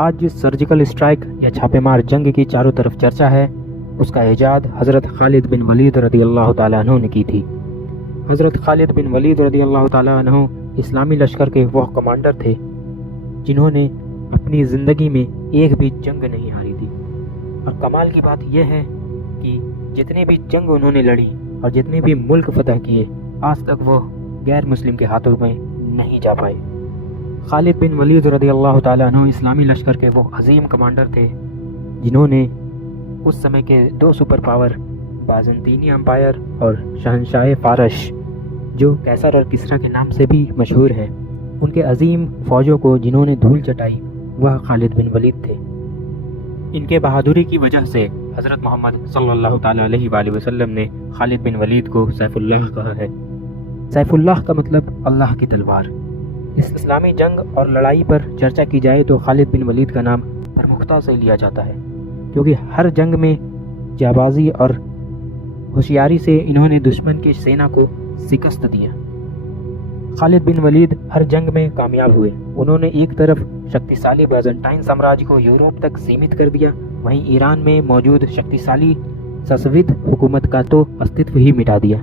آج جس surgical strike یا چھاپے مار جنگ کی چاروں طرف چرچا ہے، اس کا ایجاد حضرت خالد بن ولید رضی اللہ تعالیٰ عنہ نے کی تھی۔ حضرت خالد بن ولید رضی اللہ تعالیٰ عنہ اسلامی لشکر کے وہ کمانڈر تھے جنہوں نے اپنی زندگی میں ایک بھی جنگ نہیں ہاری تھی، اور کمال کی بات یہ ہے کہ جتنے بھی جنگ انہوں نے لڑی اور جتنے بھی ملک فتح کیے، آج تک وہ غیر مسلم کے ہاتھوں میں نہیں جا پائے۔ خالد بن ولید رضی اللہ تعالیٰ عنہ اسلامی لشکر کے وہ عظیم کمانڈر تھے جنہوں نے اس سمے کے دو سپر پاور بازنطینی امپائر اور شہنشاہ فارس، جو کیسر اور کسریٰ کے نام سے بھی مشہور ہیں، ان کے عظیم فوجوں کو جنہوں نے دھول چٹائی، وہ خالد بن ولید تھے۔ ان کے بہادری کی وجہ سے حضرت محمد صلی اللہ تعالیٰ علیہ وآلہ وسلم نے خالد بن ولید کو سیف اللہ کہا ہے۔ سیف اللہ کا مطلب اللہ کی تلوار۔ اس اسلامی جنگ اور لڑائی پر چرچا کی جائے تو خالد بن ولید کا نام پرمختہ سے لیا جاتا ہے، کیونکہ ہر جنگ میں جانبازی اور ہوشیاری سے انہوں نے دشمن کی سینا کو شکست دیا۔ خالد بن ولید ہر جنگ میں کامیاب ہوئے۔ انہوں نے ایک طرف شکتیشالی بیزنٹائن سامراج کو یورپ تک سیمت کر دیا، وہیں ایران میں موجود شکتیشالی سسود حکومت کا تو استتو ہی مٹا دیا۔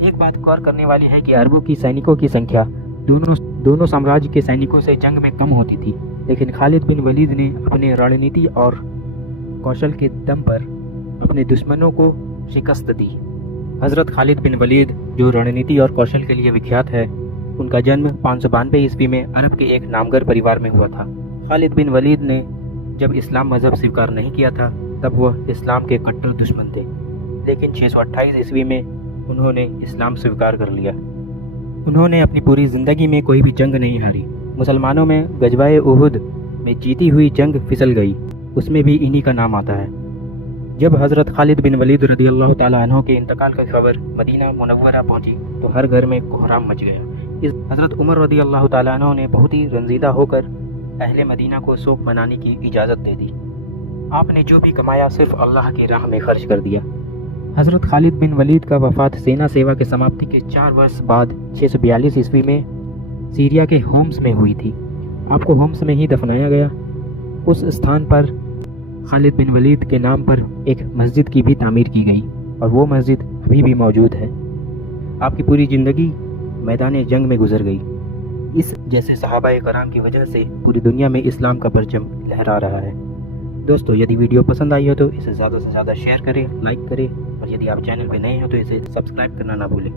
ایک بات غور کرنے والی ہے کہ عربوں کی سینکوں کی سنکھیا دونوں سامراج کے سینکوں سے جنگ میں کم ہوتی تھی، لیکن خالد بن ولید نے اپنے راننیتی اور کوشل کے دم پر اپنے دشمنوں کو شکست دی۔ حضرت خالد بن ولید جو راننیتی اور کوشل کے لیے وکھیات ہے، ان کا جنم 592 عیسوی میں عرب کے ایک نامگر پریوار میں ہوا تھا۔ خالد بن ولید نے جب اسلام مذہب سویکار نہیں کیا تھا تب وہ اسلام کے کٹر دشمن تھے، لیکن 628 عیسوی میں انہوں نے اسلام سویکار کر لیا۔ انہوں نے اپنی پوری زندگی میں کوئی بھی جنگ نہیں ہاری۔ مسلمانوں میں غزوہ احد میں جیتی ہوئی جنگ پھسل گئی، اس میں بھی انہی کا نام آتا ہے۔ جب حضرت خالد بن ولید رضی اللہ تعالیٰ عنہ کے انتقال کا خبر مدینہ منورہ پہنچی تو ہر گھر میں کوہرام مچ گیا۔ حضرت عمر رضی اللہ تعالیٰ عنہ نے بہت ہی رنجیدہ ہو کر اہل مدینہ کو شوق منانے کی اجازت دے دی۔ آپ نے جو بھی کمایا صرف اللہ کی راہ میں خرچ کر دیا۔ حضرت خالد بن ولید کا وفات سینا سیوا کے سماپتی کے 4 برس بعد 642 عیسوی میں سیریا کے ہومس میں ہوئی تھی۔ آپ کو ہومس میں ہی دفنایا گیا۔ اس استھان پر خالد بن ولید کے نام پر ایک مسجد کی بھی تعمیر کی گئی، اور وہ مسجد ابھی بھی موجود ہے۔ آپ کی پوری زندگی میدان جنگ میں گزر گئی۔ اس جیسے صحابہ کرام کی وجہ سے پوری دنیا میں اسلام کا پرچم لہرا رہا ہے۔ دوستو، یدی ویڈیو پسند آئی ہو تو اسے زیادہ سے زیادہ شیئر کریں، لائک کریں، اور یدی آپ چینل پہ نئے ہو تو اسے سبسکرائب کرنا نہ بھولیں۔